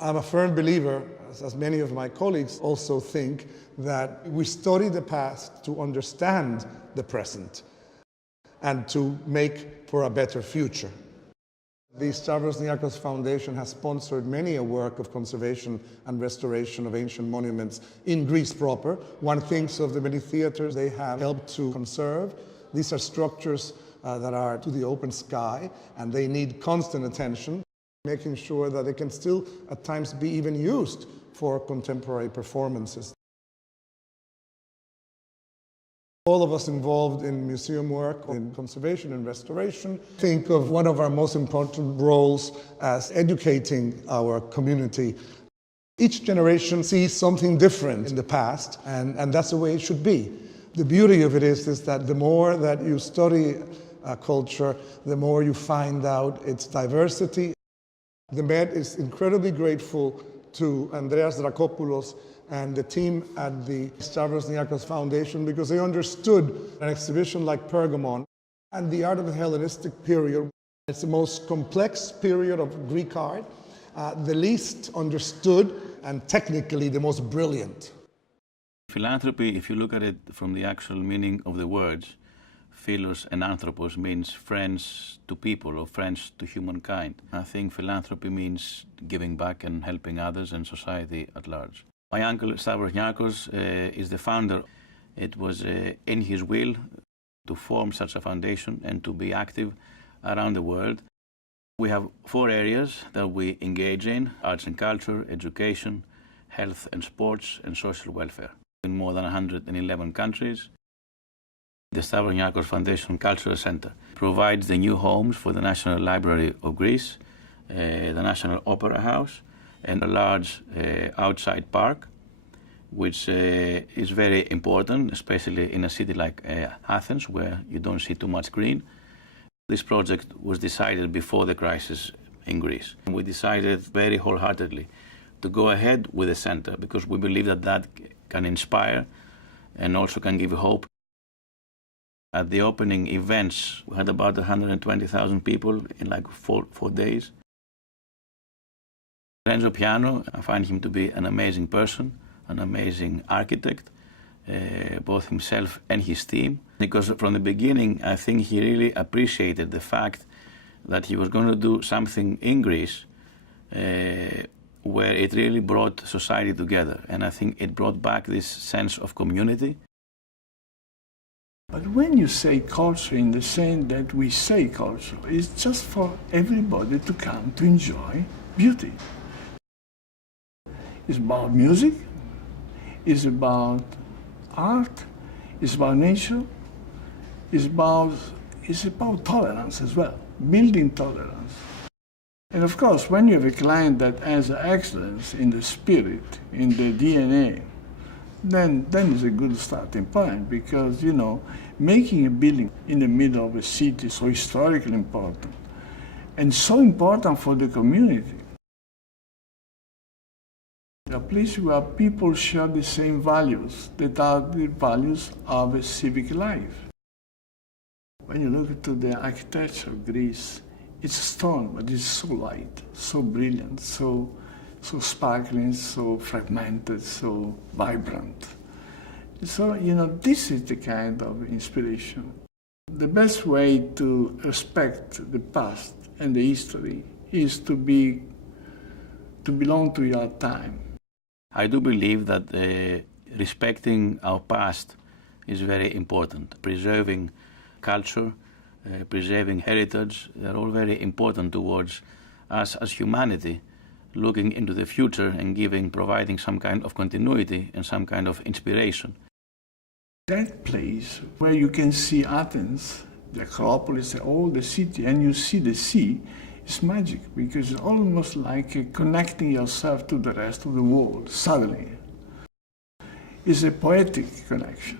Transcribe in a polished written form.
I'm a firm believer, as many of my colleagues also think, that we study the past to understand the present and to make for a better future. The Stavros Niarchos Foundation has sponsored many a work of conservation and restoration of ancient monuments in Greece proper. One thinks of the many theatres they have helped to conserve. These are structures that are to the open sky, and they need constant attention, making sure that they can still at times be even used for contemporary performances. All of us involved in museum work, in conservation and restoration, think of one of our most important roles as educating our community. Each generation sees something different in the past, and that's the way it should be. The beauty of it is that the more that you study a culture, the more you find out its diversity. The Met is incredibly grateful to Andreas Drakopoulos and the team at the Stavros Niarchos Foundation because they understood an exhibition like Pergamon and the art of the Hellenistic period. It's the most complex period of Greek art, the least understood and technically the most brilliant. Philanthropy, if you look at it from the actual meaning of the words, philos and anthropos means friends to people or friends to humankind. I think philanthropy means giving back and helping others and society at large. My uncle Stavros Niarchos is the founder. It was in his will to form such a foundation and to be active around the world. We have 4 areas that we engage in: arts and culture, education, health and sports, and social welfare. In more than 111 countries. The Stavros Niarchos Foundation Cultural Center provides the new homes for the National Library of Greece, the National Opera House, and a large outside park, which is very important, especially in a city like Athens, where you don't see too much green. This project was decided before the crisis in Greece. And we decided very wholeheartedly to go ahead with the center because we believe that that can inspire and also can give hope. At the opening events, we had about 120,000 people in like four days. Renzo Piano, I find him to be an amazing person, an amazing architect, both himself and his team. Because from the beginning, I think he really appreciated the fact that he was going to do something in Greece where it really brought society together. And I think it brought back this sense of community. But when you say culture in the sense that we say culture, it's just for everybody to come to enjoy beauty. It's about music, it's about art, it's about nature, it's about tolerance as well, building tolerance. And of course, when you have a client that has excellence in the spirit, in the DNA, then it's a good starting point because, you know, making a building in the middle of a city is so historically important and so important for the community. A place where people share the same values that are the values of a civic life. When you look to the architecture of Greece, it's stone, but it's so light, so brilliant, so sparkling, so fragmented, so vibrant. So, you know, this is the kind of inspiration. The best way to respect the past and the history is to belong to your time. I do believe that respecting our past is very important. Preserving culture, preserving heritage, they're all very important towards us as humanity, looking into the future and providing some kind of continuity and some kind of inspiration. That place where you can see Athens, the Acropolis, all the city, and you see the sea, is magic because it's almost like connecting yourself to the rest of the world suddenly. It's a poetic connection.